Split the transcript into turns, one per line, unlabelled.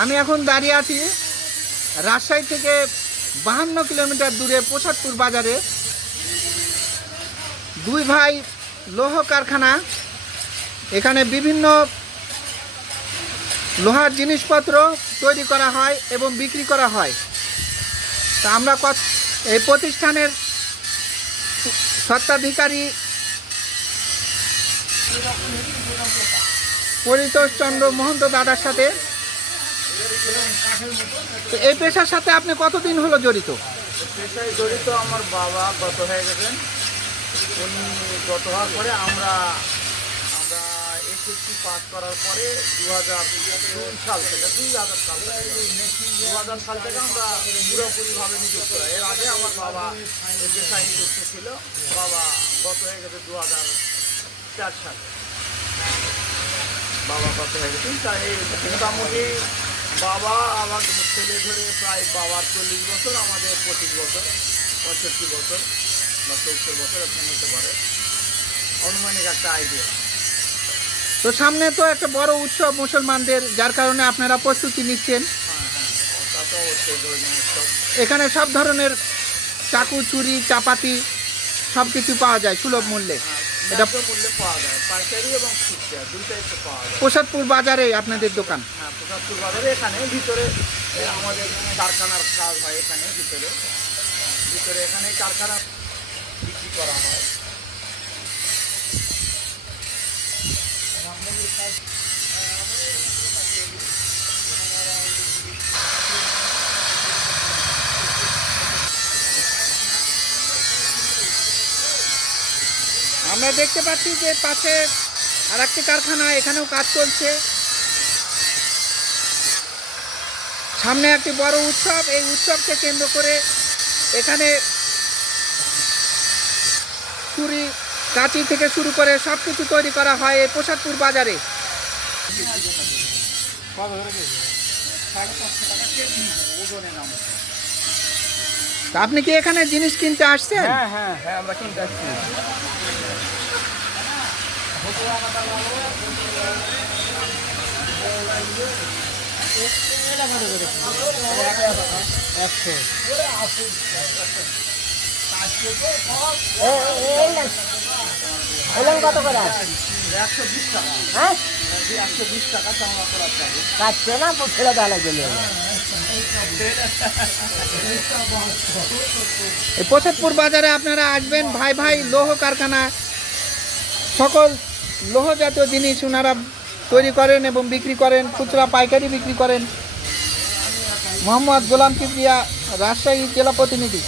আমি এখন দাঁড়িয়ে আছি রাজশাহী থেকে বাহান্ন কিলোমিটার দূরে প্রসাদপুর বাজারে। দুই ভাই লৌহ কারখানা, এখানে বিভিন্ন লোহার জিনিসপত্র তৈরি করা হয় এবং বিক্রি করা হয়। তা আমরা এই প্রতিষ্ঠানের স্বত্বাধিকারী পরিতোষ চন্দ্র মহন্ত দাদার সাথে তো এই পেশার সাথে আপনি কতদিন হলো জড়িত?
পেশায় জড়িত আমার বাবা গত হয়ে গেছেন। উনি গত হওয়ার পরে আমরা আমরা এসএসসি পাস করার পরে দু হাজার দুই সাল থেকে, দুই হাজার সাল থেকে দু হাজার সাল থেকে আমরা পুরোপুরিভাবে নিযুক্ত। এর আগে আমার বাবা পেশায় নিযুক্ত ছিল। বাবা গত হয়ে গেছে দু হাজার চার সালে। বাবা কত হয়ে গেছেন তাই মোটামুটি বাবা আমার ছেলে ধরে প্রায় বাবার চল্লিশ বছর আমাদের পঁচিশ বছর পঁয়ষট্টি বছর বা চৌত্তর বছর এরকম হতে পারে। অনুমানিক একটা আইডিয়া
তো সামনে তো একটা বড় উৎসব মুসলমানদের যার কারণে আপনারা প্রস্তুতি নিচ্ছেন।
হ্যাঁ হ্যাঁ
এখানে সব ধরনের চাকু চুরি চাপাতি সব কিছু পাওয়া যায় সুলভ মূল্যে।
এটা মূল্যে পাওয়া যায়। পাইকারি এবং খুচরা দুইটাই পাওয়া যায়।
প্রসাদপুর বাজারে আপনাদের দোকান?
হ্যাঁ প্রসাদপুর বাজারে এখানে ভিতরে আমাদের আমাদের কারখানার কাজ হয় এখানে ভিতরে। ভিতরে এখানে কারখানা বিক্রি করা হয়।
আমরা দেখতে পাচ্ছি যে পাশে আর একটি কারখানা এখানেও কাজ চলছে। সামনে একটি বড় উৎসব, এই উৎসবকে কেন্দ্র করে এখানে চুরি, কাঁচি থেকে শুরু করে সব কিছু তৈরি করা হয় এই প্রসাদপুর বাজারে। আপনি কি এখানে জিনিস কিনতে আসছেন?
হ্যাঁ হ্যাঁ হ্যাঁ আমরা কিনতে আসছি।
এলেন কত করে?
একশো বিশ টাকা
হ্যাঁ
একশো
বাজারে আপনারা আসবেন, ভাই ভাই লৌহ কারখানা সকল লৌহ জাতীয় জিনিস ওনারা তৈরি করেন এবং বিক্রি করেন, খুচরা পাইকারি বিক্রি করেন। মোহাম্মদ গোলাম কিবরিয়া, রাজশাহী জেলা প্রতিনিধি।